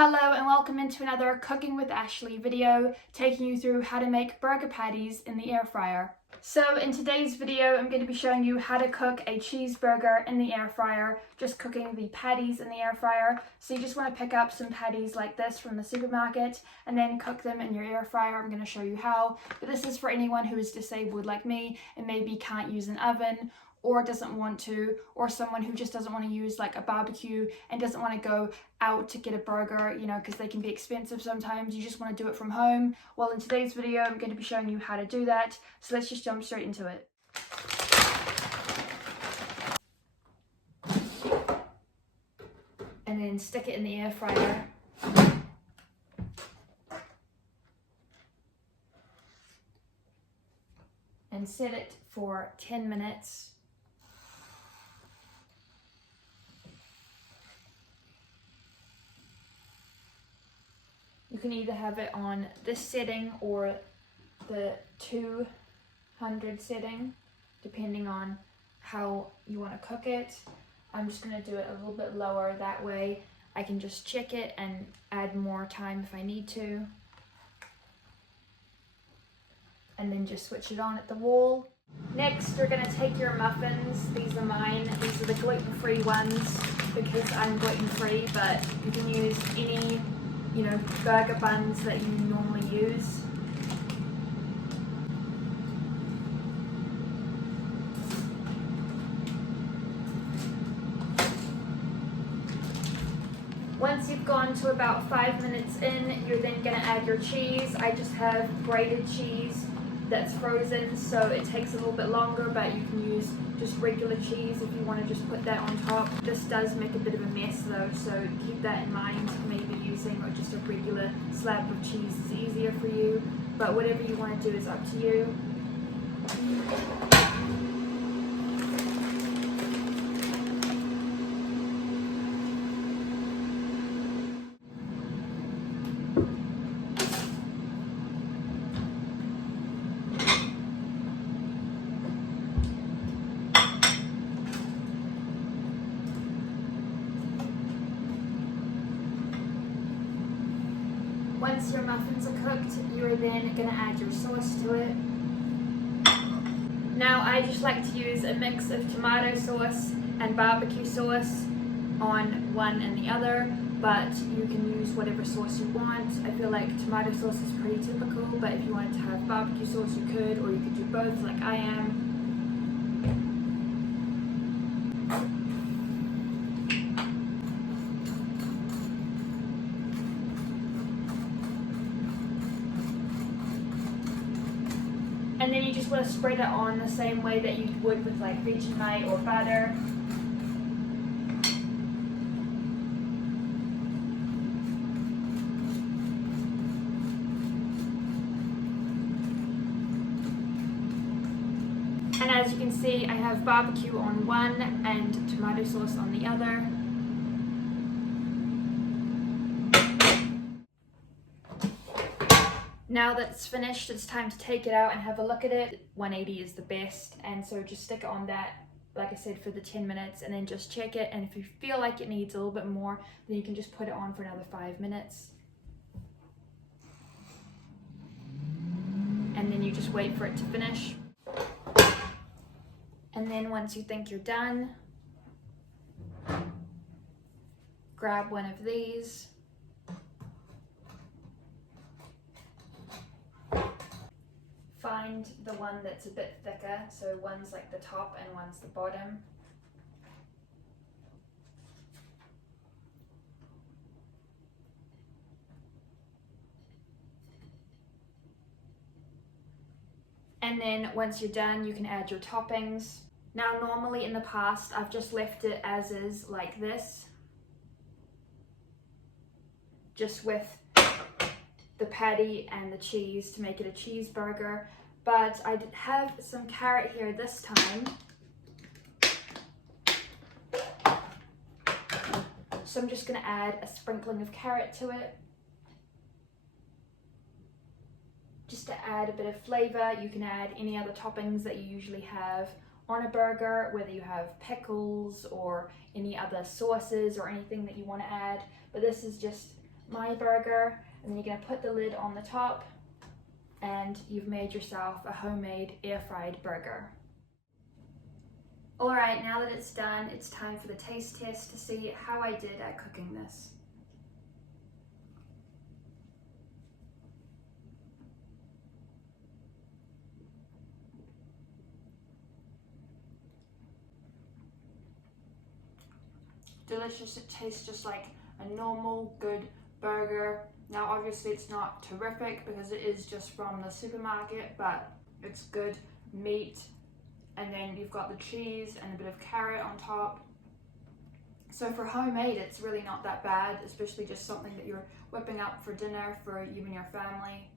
Hello and welcome into another Cooking with Ashley video, taking you through how to make burger patties in the air fryer. So in today's video, I'm going to be showing you how to cook a cheeseburger in the air fryer, just cooking the patties in the air fryer. So you just want to pick up some patties like this from the supermarket and then cook them in your air fryer. I'm going to show you how, but this is for anyone who is disabled like me and maybe can't use an oven or doesn't want to, or someone who just doesn't want to use like a barbecue and doesn't want to go out to get a burger, you know, because they can be expensive sometimes. You just want to do it from home. Well, in today's video, I'm going to be showing you how to do that. So let's just jump straight into it. And then stick it in the air fryer. And set it for 10 minutes. You can either have it on this setting or the 200 setting, depending on how you want to cook it. I'm just going to do it a little bit lower, that way I can just check it and add more time if I need to. And then just switch it on at the wall. Next, you're going to take your muffins. These are mine. These are the gluten-free ones because I'm gluten-free, but you can use any burger buns that you normally use. Once you've gone to about 5 minutes in, you're then going to add your cheese. I just have grated cheese that's frozen, so it takes a little bit longer, but you can use just regular cheese if you want to just put that on top. This does make a bit of a mess though, so keep that in mind. Maybe using or just a regular slab of cheese is easier for you, but whatever you want to do is up to you. Once your muffins are cooked, you're then going to add your sauce to it. Now I just like to use a mix of tomato sauce and barbecue sauce on one and the other, but you can use whatever sauce you want. I feel like tomato sauce is pretty typical, but if you wanted to have barbecue sauce you could, or you could do both like I am. And then you just want to spread it on the same way that you would with like Vegemite or butter. And as you can see, I have barbecue on one and tomato sauce on the other. Now that's finished, it's time to take it out and have a look at it. 180 is the best, and so just stick it on that, like I said, for the 10 minutes and then just check it, and if you feel like it needs a little bit more, then you can just put it on for another 5 minutes. And then you just wait for it to finish. And then once you think you're done, grab one of these. Find the one that's a bit thicker, so one's like the top and one's the bottom. And then once you're done, you can add your toppings. Now normally in the past, I've just left it as is like this, just with the patty and the cheese to make it a cheeseburger, but I have some carrot here this time, so I'm just going to add a sprinkling of carrot to it, just to add a bit of flavor. You can add any other toppings that you usually have on a burger, whether you have pickles or any other sauces or anything that you want to add, but this is just my burger, and then you're going to put the lid on the top, and you've made yourself a homemade air-fried burger. Alright, now that it's done, it's time for the taste test to see how I did at cooking this. Delicious. It tastes just like a normal good burger. Now obviously it's not terrific because it is just from the supermarket, but it's good meat, and then you've got the cheese and a bit of carrot on top. So for homemade, it's really not that bad, especially just something that you're whipping up for dinner for you and your family.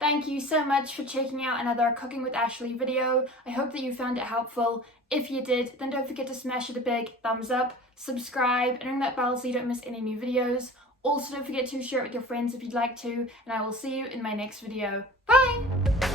Thank you so much for checking out another Cooking with Ashley video. I hope that you found it helpful. If you did, then don't forget to smash it a big thumbs up, subscribe, and ring that bell so you don't miss any new videos. Also, don't forget to share it with your friends if you'd like to, and I will see you in my next video. Bye!